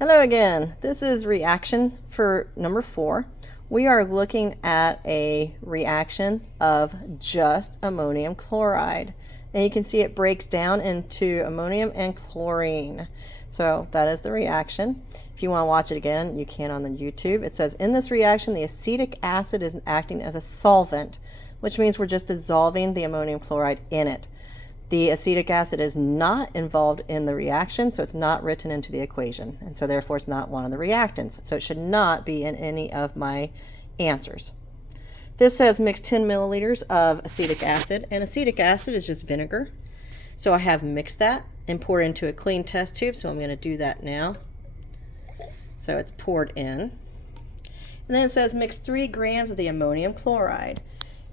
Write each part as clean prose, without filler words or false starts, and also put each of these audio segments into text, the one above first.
Hello again. This is reaction for number 4. We are looking at a reaction of just ammonium chloride. And you can see it breaks down into ammonium and chlorine. So that is the reaction. If you want to watch it again, you can on the YouTube. It says, in this reaction, the acetic acid is acting as a solvent, which means we're just dissolving the ammonium chloride in it. The acetic acid is not involved in the reaction, so it's not written into the equation, and so therefore it's not one of the reactants, so it should not be in any of my answers. This says mix 10 milliliters of acetic acid, and acetic acid is just vinegar. So I have mixed that and poured into a clean test tube, so I'm going to do that now. So it's poured in. And then it says mix 3 grams of the ammonium chloride.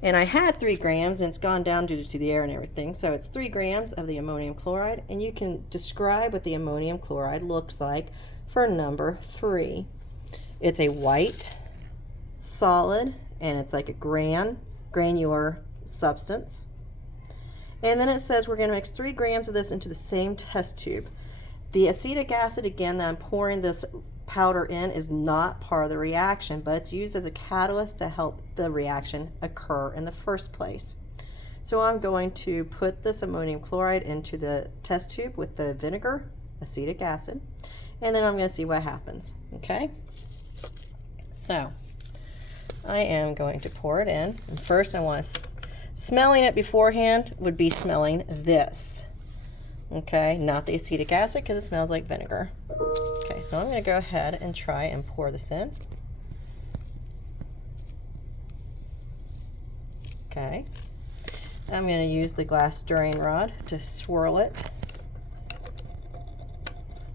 And I had 3 grams, and it's gone down due to the air and everything. So it's 3 grams of the ammonium chloride, and you can describe what the ammonium chloride looks like for number 3. It's a white, solid, and it's like a granular substance. And then it says we're going to mix 3 grams of this into the same test tube. The acetic acid, again, that I'm pouring this powder in is not part of the reaction, but it's used as a catalyst to help the reaction occur in the first place. So I'm going to put this ammonium chloride into the test tube with the vinegar, acetic acid, and then I'm going to see what happens. Okay, so I am going to pour it in, and first I want to smelling it beforehand would be smelling this. Okay, not the acetic acid because it smells like vinegar. Okay, so I'm going to go ahead and try and pour this in. Okay, I'm going to use the glass stirring rod to swirl it.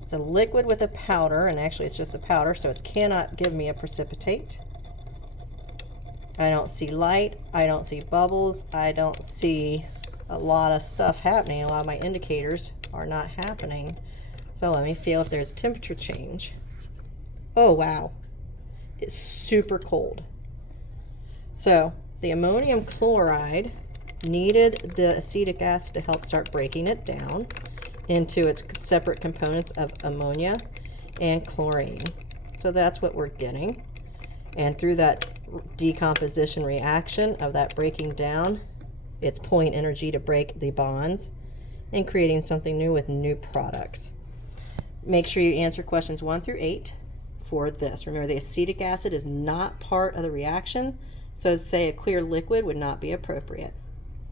It's a liquid with a powder, and actually it's just a powder, so it cannot give me a precipitate. I don't see light, I don't see bubbles, I don't see a lot of stuff happening. A lot of my indicators are not happening. So let me feel if there's a temperature change. Oh wow, it's super cold. So the ammonium chloride needed the acetic acid to help start breaking it down into its separate components of ammonia and chlorine. So that's what we're getting. And through that decomposition reaction of that breaking down, it's pulling energy to break the bonds and creating something new with new products. Make sure you answer questions 1 through 8 for this. Remember, the acetic acid is not part of the reaction, so say a clear liquid would not be appropriate.